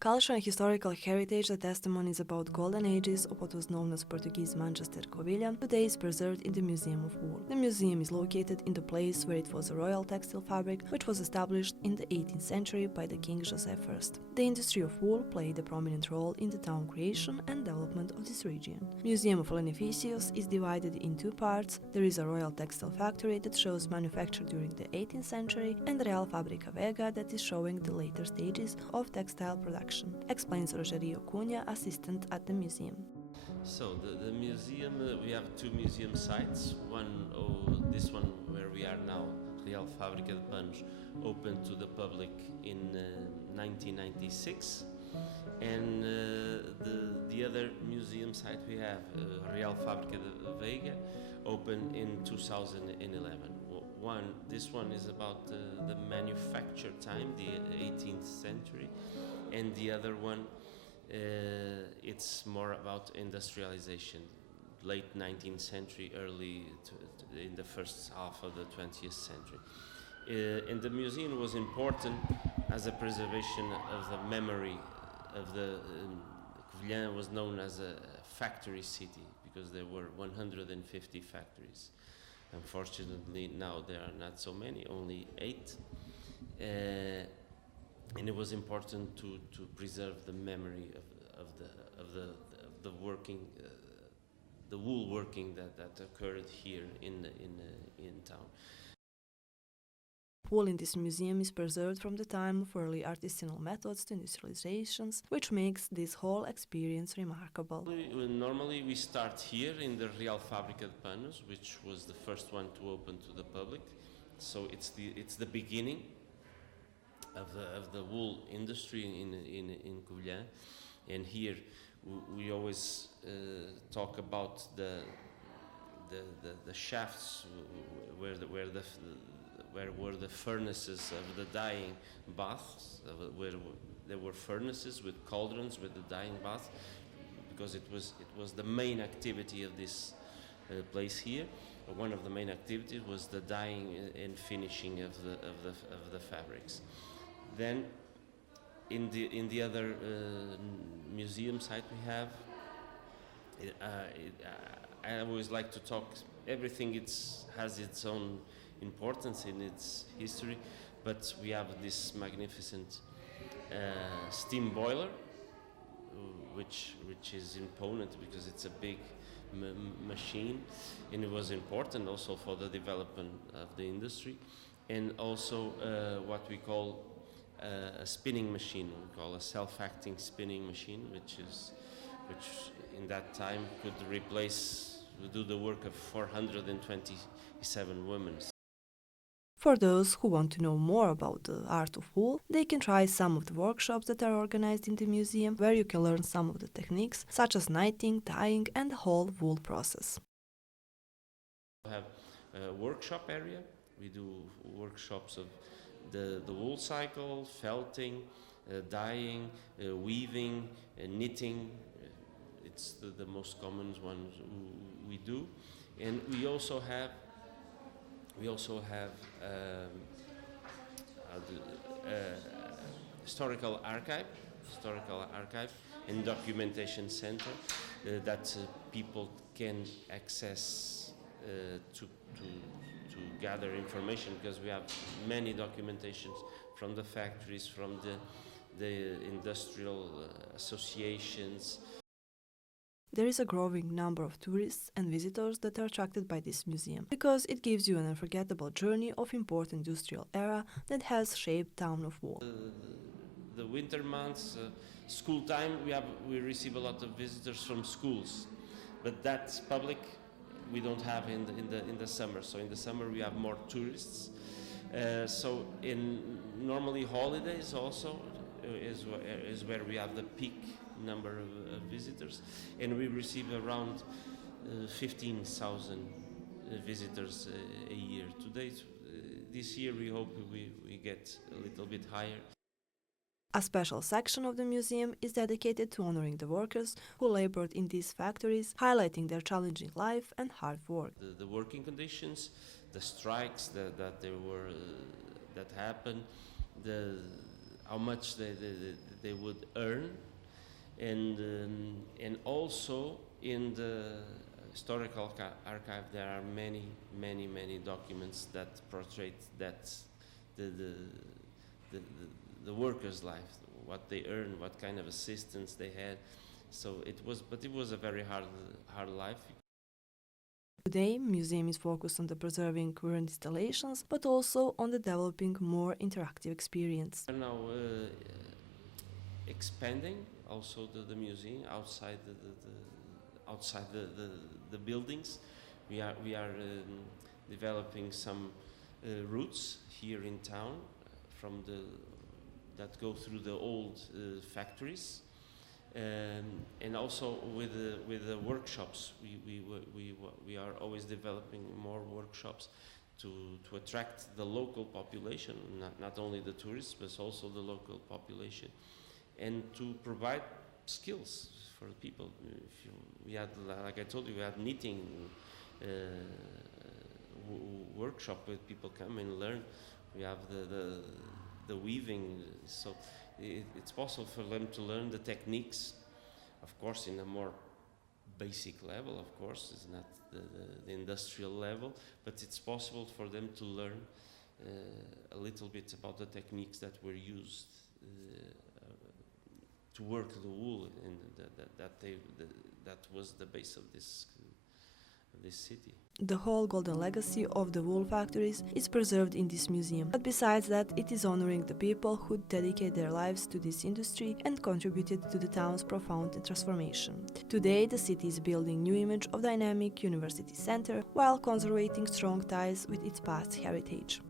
Cultural and historical heritage, the testimonies about golden ages of what was known as Portuguese Manchester Covilhã, today is preserved in the Museum of Wool. The museum is located in the place where it was a royal textile fabric, which was established in the 18th century by the King Joseph I. The industry of wool played a prominent role in the town creation and development of this region. Museum of Lanifícios is divided in two parts. There is a royal textile factory that shows manufacture during the 18th century, and the Real Fábrica Vega that is showing the later stages of textile production, explains Rogerio Cunha, assistant at the museum. So the museum, we have two museum sites. This one where we are now, Real Fábrica de Panos, opened to the public in 1996, and the other museum site we have, Real Fábrica de Veiga, opened in 2011. This one is about the manufacture time, the 18th century, and the other one it's more about industrialization, late 19th century, in the first half of the 20th century. And the museum was important as a preservation of the memory of the Covilhã was known as a factory city because there were 150 factories. Unfortunately, now there are not so many, only 8. And it was important to preserve the memory of the working, the wool working that occurred here in town. Wool in this museum is preserved from the time of early artisanal methods to industrializations, which makes this whole experience remarkable. Normally we start here in the Real Fábrica de Panos, which was the first one to open to the public. So it's the beginning of the wool industry in Covilhã, and here we always talk about the shafts where were the furnaces of the dyeing baths, where there were furnaces with cauldrons with the dyeing bath, because it was the main activity of this place here. One of the main activities was the dyeing and finishing of the fabrics. Then, in the other museum site we have, I always like to talk. Everything has its own importance in its history, but we have this magnificent steam boiler, which is important because it's a big machine, and it was important also for the development of the industry, and also what we call a spinning machine. We call a self-acting spinning machine, which in that time could do the work of 427 women. For those who want to know more about the art of wool, they can try some of the workshops that are organized in the museum, where you can learn some of the techniques, such as knitting, dyeing, and the whole wool process. We have a workshop area. We do workshops of the wool cycle, felting, dyeing, weaving, knitting. It's the most common ones we do, and we also have historical archive and documentation center that people can access to gather information, because we have many documentations from the factories, from the industrial associations. There is a growing number of tourists and visitors that are attracted by this museum, because it gives you an unforgettable journey of important industrial era that has shaped town of Wool. The winter months, school time, we receive a lot of visitors from schools, but that's public. We don't have in the summer. So in the summer we have more tourists. So in normally holidays also is where we have the peak number of visitors, and we receive around 15,000 visitors a year. This year we hope we get a little bit higher. A special section of the museum is dedicated to honoring the workers who labored in these factories, highlighting their challenging life and hard work. The working conditions, the strikes that happened, how much they would earn, and also in the historical archive there are many documents that portray that the workers' life, what they earned, what kind of assistance they had. So it was a very hard life. Today, museum is focused on the preserving current installations, but also on the developing more interactive experience. We are now expanding also the museum outside the buildings. We are developing some routes here in town that go through the old factories. And also with the workshops, we are always developing more workshops to attract the local population, not only the tourists, but also the local population, and to provide skills for the people. We had, like I told you, we had knitting workshop where people come and learn. We have the weaving, so it's possible for them to learn the techniques, of course, in a more basic level. Of course, it's not the industrial level, but it's possible for them to learn a little bit about the techniques that were used to work the wool, and that was the base of this city. The whole golden legacy of the wool factories is preserved in this museum, but besides that, it is honoring the people who dedicate their lives to this industry and contributed to the town's profound transformation. Today, the city is building new image of dynamic university center while conserving strong ties with its past heritage.